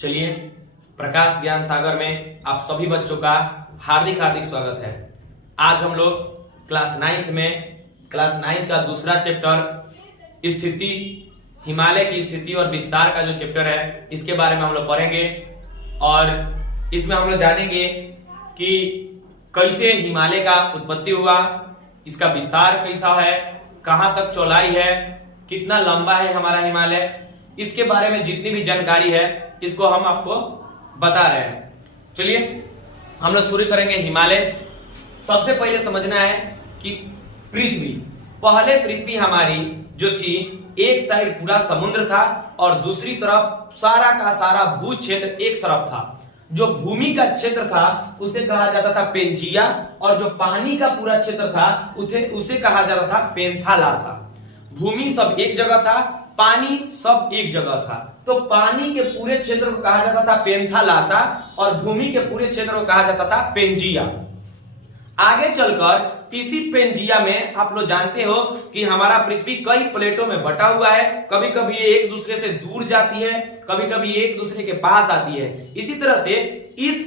चलिए, प्रकाश ज्ञान सागर में आप सभी बच्चों का हार्दिक हार्दिक स्वागत है। आज हम लोग क्लास 9 का दूसरा चैप्टर स्थिति, हिमालय की स्थिति और विस्तार का जो चैप्टर है इसके बारे में हम लोग पढ़ेंगे और इसमें हम लोग जानेंगे कि कैसे हिमालय का उत्पत्ति हुआ, इसका विस्तार कैसा है, कहां तक चौड़ाई है, कितना लंबा है हमारा हिमालय, इसके बारे में जितनी भी जानकारी है इसको हम आपको बता रहे हैं। चलिए हम लोग शुरू करेंगे हिमालय। सबसे पहले समझना है कि पृथ्वी हमारी जो थी, एक साइड पूरा समुद्र था और दूसरी तरफ सारा का सारा भू क्षेत्र एक तरफ था। जो भूमि का क्षेत्र था उसे कहा जाता था पेंजिया और जो पानी का पूरा क्षेत्र था उसे कहा जाता था पेंथालासा। भूमि सब एक जगह था, पानी सब एक जगह था, तो पानी के पूरे क्षेत्र को कहा जाता था पेंथालासा और भूमि के पूरे क्षेत्र को कहा जाता था पेंजिया। आगे चलकर इसी पेंजिया में आप लोग जानते हो कि हमारा पृथ्वी कई प्लेटों में बटा हुआ है। कभी कभी ये एक दूसरे से दूर जाती है, कभी कभी एक दूसरे के पास आती है। इसी तरह से इस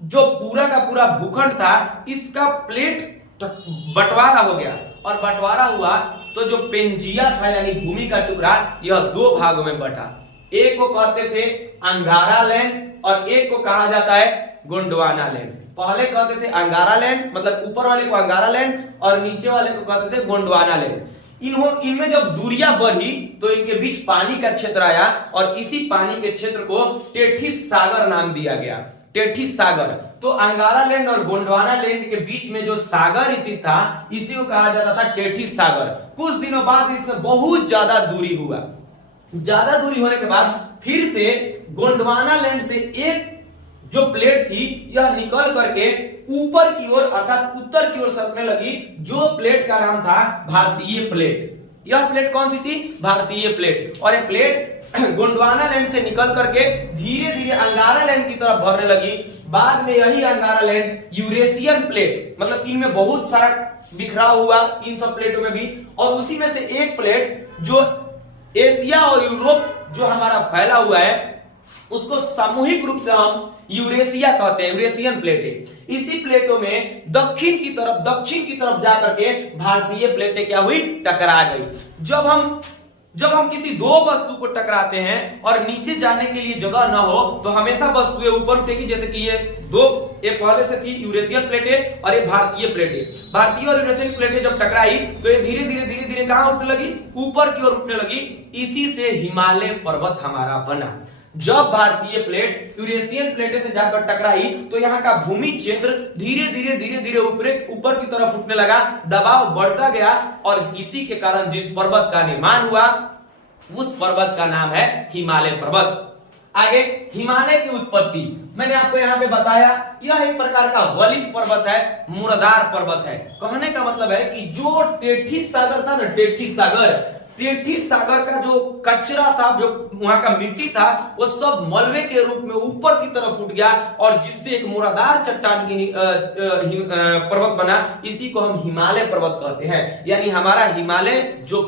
जो पूरा का पूरा भूखंड था इसका प्लेट बंटवारा हो गया और बंटवारा हुआ तो जो पेंजिया था यानी भूमि का टुकड़ा यह दो भागों में बटा। एक को कहते थे अंगारा लैंड और एक को कहा जाता है गोंडवाना लैंड। पहले कहते थे अंगारा लैंड, मतलब ऊपर वाले को अंगारा लैंड और नीचे वाले को कहते थे गोंडवाना लैंड। इनमें जब दूरियां बढ़ी तो इनके बीच पानी का क्षेत्र आया और इसी पानी के क्षेत्र को टेथिस सागर नाम दिया गया। टेथिस सागर, तो अंगारा लैंड और गोंडवाना लैंड के बीच में जो सागर स्थित था इसी को कहा जाता था टेथिस सागर। कुछ दिनों बाद इसमें बहुत ज्यादा दूरी हुआ। ज्यादा दूरी होने के बाद फिर से गोंडवाना लैंड से एक जो प्लेट थी यह निकल करके ऊपर की ओर अर्थात उत्तर की ओर सरकने लगी, जो प्लेट का नाम था भारतीय प्लेट। यह प्लेट कौन सी थी? भारतीय प्लेट। और ये प्लेट गोंडवाना लैंड से निकल करके धीरे धीरे अंगारा लैंड की तरफ बढ़ने लगी। बाद में यही अंगारा लैंड यूरेशियन प्लेट, मतलब इनमें बहुत सारा बिखराव हुआ इन सब प्लेटों में भी, और उसी में से एक प्लेट जो एशिया और यूरोप जो हमारा फैला हुआ है उसको सामूहिक रूप से हम यूरेशिया कहते हैं, यूरेशियन प्लेटें। इसी प्लेटों में दक्षिण की तरफ जाकर के भारतीय प्लेटें क्या हुई? टकरा गई। जब हम किसी दो वस्तु को टकराते हैं और नीचे जाने के लिए जगह न हो तो हमेशा वस्तुएं ऊपर उठेगी। जैसे कि ये पहले से थी यूरेशियन प्लेटें और ये भारतीय प्लेटें। भारतीय और यूरेशियन प्लेटें जब टकराई तो ये धीरे धीरे कहां उठने लगी? ऊपर की ओर उठने लगी। इसी से हिमालय पर्वत हमारा बना। जब भारतीय प्लेट यूरेशियन प्लेट से जाकर टकराई तो यहाँ का भूमि क्षेत्र धीरे धीरे ऊपर की तरफ उठने लगा, दबाव बढ़ता गया और इसी के कारण जिस पर्वत का निर्माण हुआ उस पर्वत का नाम है हिमालय पर्वत। आगे हिमालय की उत्पत्ति मैंने आपको यहाँ पे बताया, यह एक प्रकार का गलित पर्वत है, मुर्दार पर्वत है। कहने का मतलब है कि जो टेथिस सागर था ना, टेथिस सागर का जो कचरा था, जो वहां का मिट्टी था, वो सब मलबे के रूप में ऊपर की तरफ उठ गया और जिससे एक मुर्दार चट्टान की पर्वत बना। इसी को हम हिमालय पर्वत कहते हैं। यानी हमारा हिमालय जो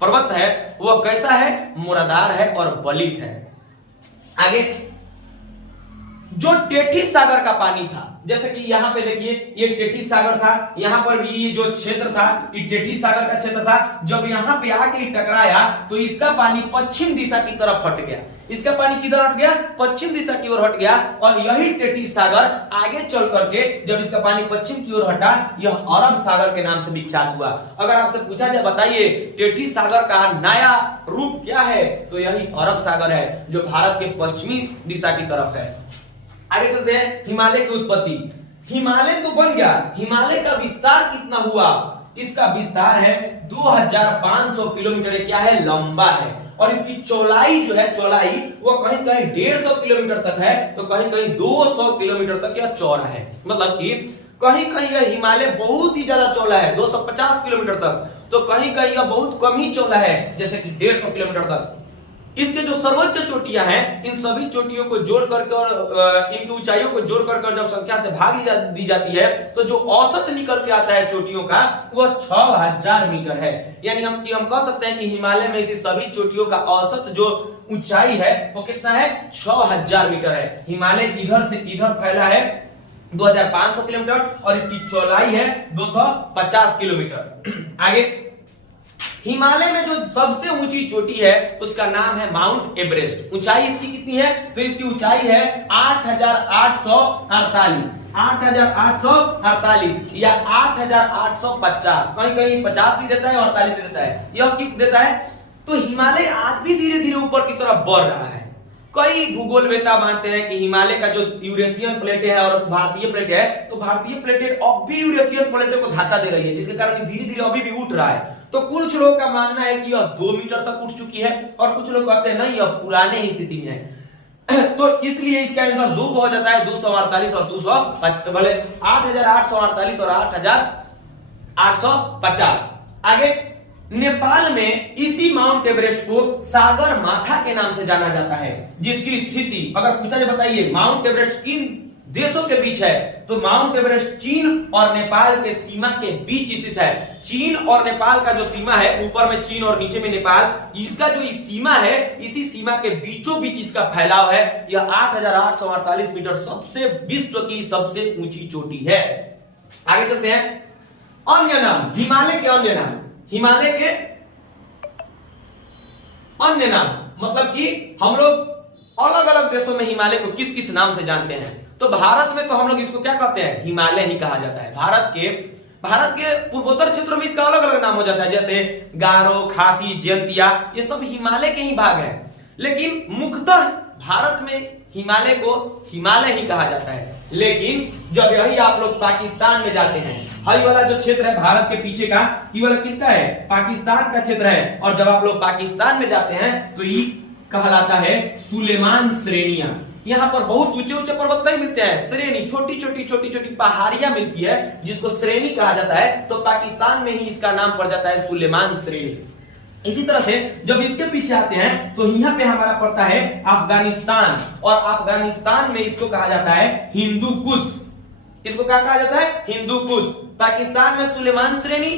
पर्वत है वह कैसा है? मुर्दार है और बलित है। आगे जो टेथिस सागर का पानी था, जैसे कि यहाँ पे देखिए ये टेथिस सागर था, यहाँ पर भी ये जो क्षेत्र था ये टेथिस सागर का क्षेत्र था। जब यहाँ पे आके टकराया तो इसका पानी पश्चिम दिशा की तरफ हट गया। इसका पानी किधर हट गया? पश्चिम दिशा की ओर हट गया। और यही टेथिस सागर आगे चल करके जब इसका पानी पश्चिम की ओर हटा, यह अरब सागर के नाम से विख्यात हुआ। अगर आपसे पूछा जाए बताइए टेथिस सागर का नया रूप क्या है, तो यही अरब सागर है जो भारत के पश्चिमी दिशा की तरफ है। आगे चलते हैं हिमालय की उत्पत्ति। हिमालय तो बन गया, हिमालय का विस्तार कितना हुआ? इसका विस्तार है 2500 किलोमीटर। क्या है? लंबा है। और इसकी चौड़ाई जो है, वो कहीं कहीं 150 किलोमीटर तक है तो कहीं कहीं 200 किलोमीटर तक यह चौड़ा है। मतलब कि कहीं कहीं यह हिमालय बहुत ही ज्यादा चौड़ा है 250 किलोमीटर तक, तो कहीं कहीं यह बहुत कम ही चौड़ा है जैसे कि 150 किलोमीटर तक। इसके जो सर्वोच्च चोटियां हैं, इन सभी चोटियों को जोड़ करके और इनकी ऊंचाइयों को जोड़ करके जब संख्या से भागी दी जाती है तो जो औसत निकल के आता है चोटियों का वह 6000 मीटर है। यानी हम कह सकते हैं कि हिमालय में इस सभी चोटियों का औसत जो ऊंचाई है वो कितना है 6000 मीटर है। हिमालय इधर से इधर फैला है 2500 किलोमीटर और इसकी चौड़ाई है 250 किलोमीटर। आगे हिमालय में जो सबसे ऊंची चोटी है उसका नाम है माउंट एवरेस्ट। ऊंचाई इसकी कितनी है? तो इसकी ऊंचाई है 8848 8848 या 8850, कहीं कहीं 50 भी देता है और 48 भी देता है, यह किक देता है। तो हिमालय आज भी धीरे धीरे ऊपर की तरफ बढ़ रहा है। कई भूगोलवेता मानते हैं कि हिमालय का जो यूरेशियन प्लेट है और भारतीय प्लेट है, तो भारतीय प्लेट अब भी यूरेशियन प्लेटों को धक्का दे रही है, जिसके कारण धीरे धीरे अभी भी उठ रहा है। तो कुछ लोगों का मानना है कि यह 2 मीटर तक उठ चुकी है और कुछ लोग कहते हैं नहीं, यह पुराने ही स्थिति में है। तो इसलिए इसका आंसर 2 हो जाता है, 248 और 200 भले 8848 और 8850। आगे नेपाल में इसी माउंट एवरेस्ट को सागर माथा के नाम से जाना जाता है, जिसकी स्थिति अगर पूछा जाए बताइए माउंट एवरेस्ट किन देशों के बीच है, तो माउंट एवरेस्ट चीन और नेपाल के सीमा के बीच स्थित है। चीन और नेपाल का जो सीमा है, ऊपर में चीन और नीचे में नेपाल, इसका जो सीमा है इसी सीमा के बीचों बीच इसका फैलाव है। यह 8848 मीटर सबसे विश्व की सबसे ऊंची चोटी है। आगे चलते हैं। अन्य नाम, हिमालय के अन्य नाम, हिमालय के अन्य नाम मतलब कि हम लोग अलग अलग देशों में हिमालय को किस किस नाम से जानते हैं। तो भारत में तो हम लोग इसको क्या कहते हैं, हिमालय ही कहा जाता है। भारत के पूर्वोत्तर क्षेत्रों में इसका अलग अलग नाम हो जाता है, जैसे गारो, खासी, जयंतिया, ये सब हिमालय के ही भाग हैं। लेकिन मुख्यतः भारत में हिमालय को हिमालय ही कहा जाता है। लेकिन जब यही आप लोग पाकिस्तान में जाते हैं, ये वाला जो क्षेत्र है भारत के पीछे का, ये वाला किसका है, पाकिस्तान का क्षेत्र है। और जब आप लोग पाकिस्तान में जाते हैं तो ये कहलाता है सुलेमान श्रेणियां। यहाँ पर बहुत ऊंचे ऊंचे पर्वत नहीं मिलते हैं, श्रेणी छोटी छोटी पहाड़ियां मिलती है, जिसको श्रेणी कहा जाता है। तो पाकिस्तान में ही इसका नाम पड़ जाता है सुलेमान श्रेणी। इसी तरह से जब इसके पीछे आते हैं तो यहाँ पे हमारा पड़ता है अफगानिस्तान, और अफगानिस्तान में इसको कहा जाता है हिंदू कुश। इसको क्या कहा जाता है, हिंदू कुश। पाकिस्तान में सुलेमान श्रेणी,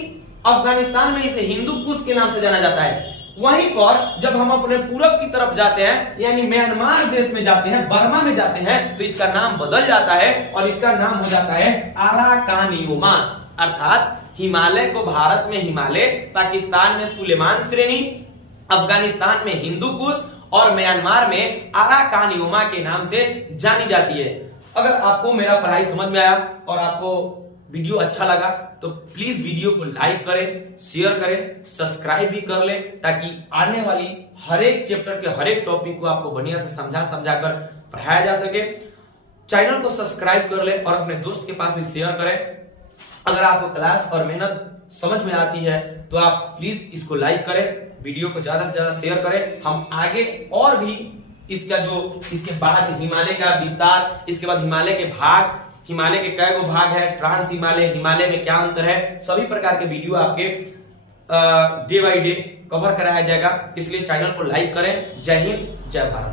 अफगानिस्तान में इसे हिंदू कुश के नाम से जाना जाता है। वहीं पर जब हम अपने पूरब की तरफ जाते हैं, यानी म्यांमार देश में जाते हैं, बर्मा में जाते हैं, तो इसका नाम बदल जाता है और इसका नाम हो जाता है अराकानियोमा। अर्थात हिमालय को भारत में हिमालय, पाकिस्तान में सुलेमान श्रेणी, अफगानिस्तान में हिंदू कुश और म्यांमार में अराकानियोमा के नाम से जानी जाती है। अगर आपको मेरा पढ़ाई समझ में आया और आपको वीडियो अच्छा लगा तो प्लीज वीडियो को लाइक करें, शेयर करें, सब्सक्राइब भी कर ले, ताकि आने वाली हर एक चैप्टर के हर एक टॉपिक को आपको बढ़िया से समझा कर पढ़ाया जा सके। चैनल को सब्सक्राइब कर ले और अपने दोस्त के पास भी शेयर करें। अगर आपको क्लास और मेहनत समझ में आती है तो आप प्लीज इसको लाइक करें, वीडियो को ज्यादा से ज्यादा शेयर करें। हम आगे और भी इसका जो इसके बाद हिमालय का विस्तार, इसके बाद हिमालय के भाग, हिमालय के कई गो भाग है, ट्रांस हिमालय, हिमालय में क्या अंतर है, सभी प्रकार के वीडियो आपके डे बाय डे कवर कराया जाएगा। इसलिए चैनल को लाइक करें। जय हिंद, जय भारत।